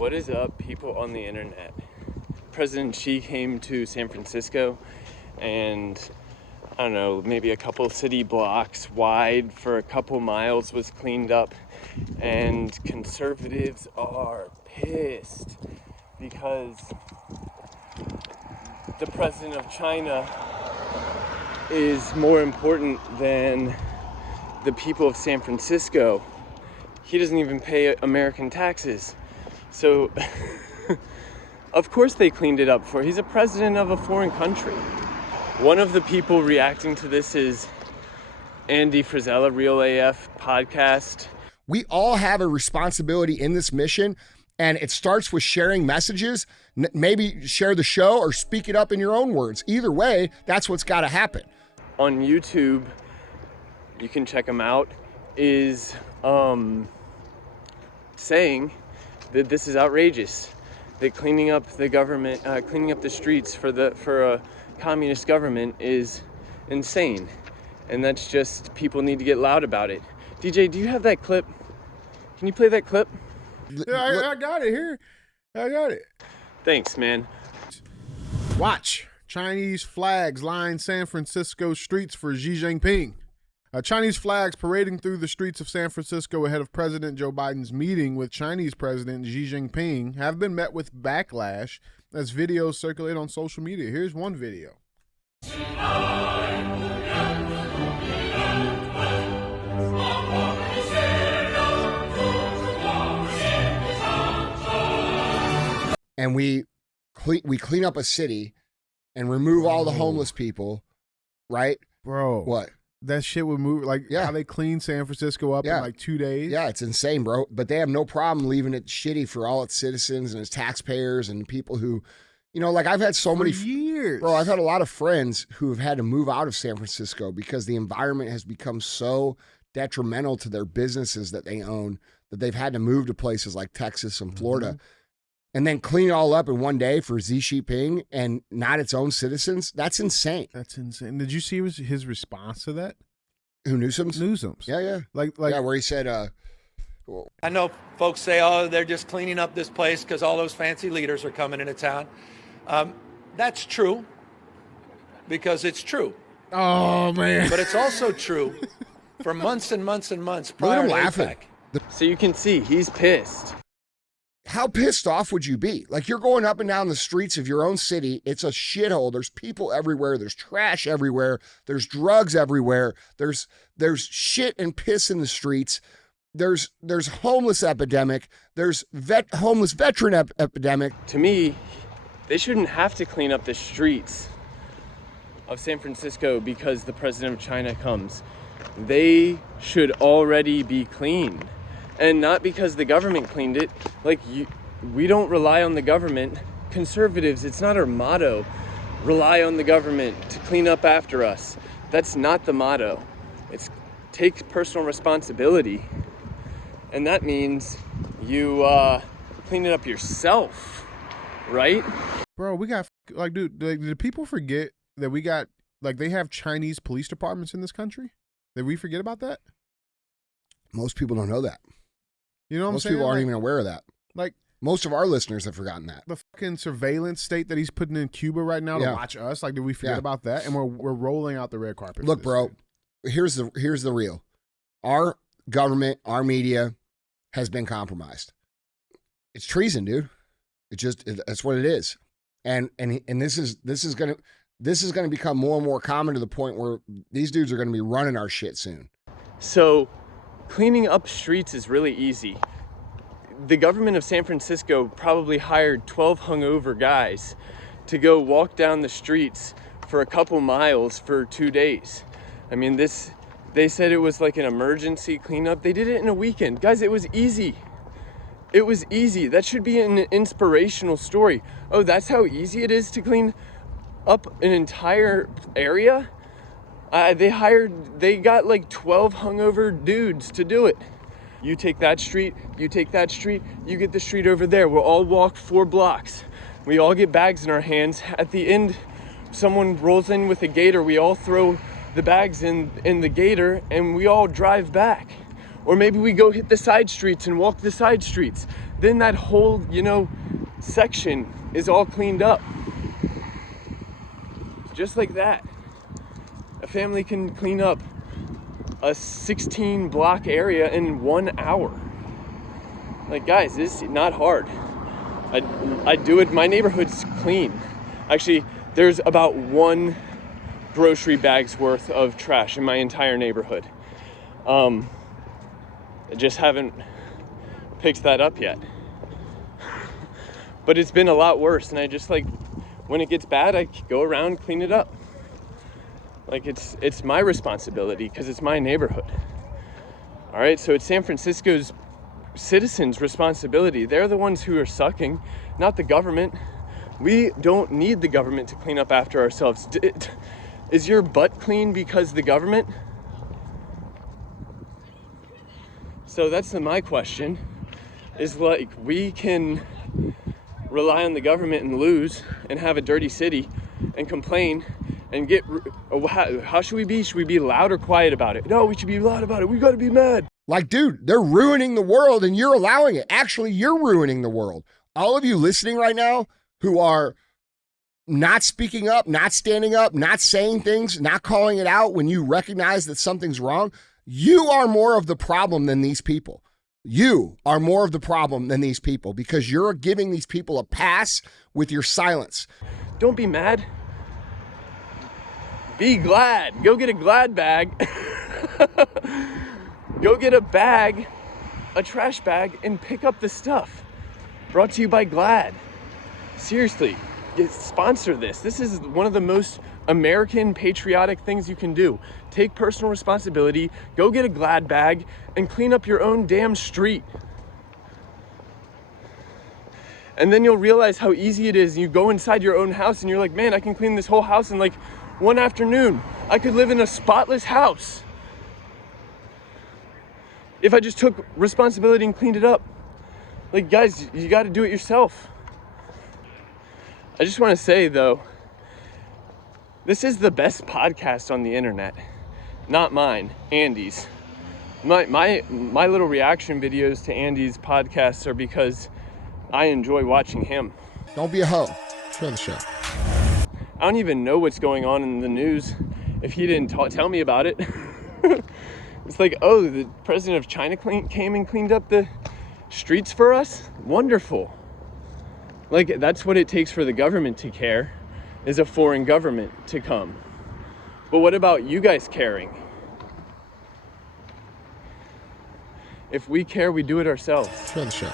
What is up, people on the internet? President Xi came to San Francisco and I don't know, maybe a couple city blocks wide for a couple miles was cleaned up, and conservatives are pissed because the president of China is more important than the people of San Francisco. He doesn't even pay American taxes. So, of course they cleaned it up for. He's a president of a foreign country. One of the people reacting to this is Andy Frisella, Real AF podcast. We all have a responsibility in this mission, and it starts with sharing messages. Maybe share the show or speak it up in your own words. Either way, that's what's got to happen. On YouTube, you can check him out, is saying that this is outrageous. That cleaning up the government, cleaning up the streets for a communist government is insane. And that's just, people need to get loud about it. DJ, do you have that clip? Can you play that clip? Yeah, I got it here. I got it. Thanks, man. Watch. Chinese flags line San Francisco streets for Xi Jinping. Chinese flags parading through the streets of San Francisco ahead of President Joe Biden's meeting with Chinese President Xi Jinping have been met with backlash as videos circulate on social media. Here's one video. And we clean up a city and remove all the homeless people, right? Bro. What? That shit would move, like how they cleaned San Francisco up in like 2 days. Yeah, it's insane, bro. But they have no problem leaving it shitty for all its citizens and its taxpayers and people who, you know, like I've had so many years. Bro, I've had a lot of friends who have had to move out of San Francisco because the environment has become so detrimental to their businesses that they own that they've had to move to places like Texas and Florida. And then clean it all up in one day for Xi Jinping and not its own citizens. That's insane. That's insane. Did you see his response to that? Who, Newsom's? Newsom's. Yeah. Like where he said, I know folks say, oh, they're just cleaning up this place because all those fancy leaders are coming into town. That's true because it's true. Oh, man. But it's also true for months and months and months look at prior him to laughing. APEC. So you can see he's pissed. How pissed off would you be? Like you're going up and down the streets of your own city. It's a shithole. There's people everywhere. There's trash everywhere. There's drugs everywhere. There's shit and piss in the streets. There's homeless epidemic. There's homeless veteran epidemic. To me, they shouldn't have to clean up the streets of San Francisco because the president of China comes. They should already be clean. And not because the government cleaned it. We don't rely on the government. Conservatives, it's not our motto. Rely on the government to clean up after us. That's not the motto. It's take personal responsibility. And that means you clean it up yourself, right? Bro, we got, like, dude, did people forget that we got, like, they have Chinese police departments in this country? Did we forget about that? Most people don't know that. You know what I'm Most saying? people aren't even aware of that. Like, most of our listeners have forgotten that. The fucking surveillance state that he's putting in Cuba right now to watch us. Like, did we forget about that? And we're rolling out the red carpet. Look, bro, here's the real. Our government, our media has been compromised. It's treason, dude. That's what it is. And this is gonna become more and more common to the point where these dudes are gonna be running our shit soon. So cleaning up streets is really easy. The government of San Francisco probably hired 12 hungover guys to go walk down the streets for a couple miles for 2 days. I mean, they said it was like an emergency cleanup. They did it in a weekend. Guys, it was easy. It was easy. That should be an inspirational story. Oh, that's how easy it is to clean up an entire area? They got like 12 hungover dudes to do it. You take that street, you take that street, you get the street over there. We'll all walk 4 blocks. We all get bags in our hands. At the end, someone rolls in with a gator. We all throw the bags in the gator and we all drive back. Or maybe we go hit the side streets and walk the side streets. Then that whole, section is all cleaned up. Just like that. A family can clean up a 16 block area in 1 hour. Like, guys, this is not hard. I do it. My neighborhood's clean. Actually, there's about 1 grocery bag's worth of trash in my entire neighborhood. I just haven't picked that up yet. But it's been a lot worse, and I just, like, when it gets bad, I go around, clean it up. Like, it's my responsibility because it's my neighborhood. All right, so it's San Francisco's citizens' responsibility. They're the ones who are sucking, not the government. We don't need the government to clean up after ourselves. Is your butt clean because the government? So that's my question, is like, we can rely on the government and lose and have a dirty city and complain and get, how should we be? Should we be loud or quiet about it? No, we should be loud about it. We got to be mad. Like, dude, they're ruining the world and you're allowing it. Actually, you're ruining the world. All of you listening right now who are not speaking up, not standing up, not saying things, not calling it out when you recognize that something's wrong, you are more of the problem than these people. You are more of the problem than these people because you're giving these people a pass with your silence. Don't be mad. Be glad. Go get a glad bag. Go get a bag, a trash bag, and pick up the stuff. Brought to you by Glad. Seriously, sponsor this. This is one of the most American patriotic things you can do. Take personal responsibility, go get a Glad bag, and clean up your own damn street. And then you'll realize how easy it is. You go inside your own house and you're like, man, I can clean this whole house in like one afternoon. I could live in a spotless house if I just took responsibility and cleaned it up. Like, guys, you got to do it yourself. I just want to say, though, this is the best podcast on the internet. Not mine, Andy's. My little reaction videos to Andy's podcasts are because I enjoy watching him. Don't be a hoe. Share the show. I don't even know what's going on in the news if he didn't tell me about it. It's like, oh, the president of China came and cleaned up the streets for us? Wonderful. Like, that's what it takes for the government to care, is a foreign government to come. But what about you guys caring? If we care, we do it ourselves. Share the show.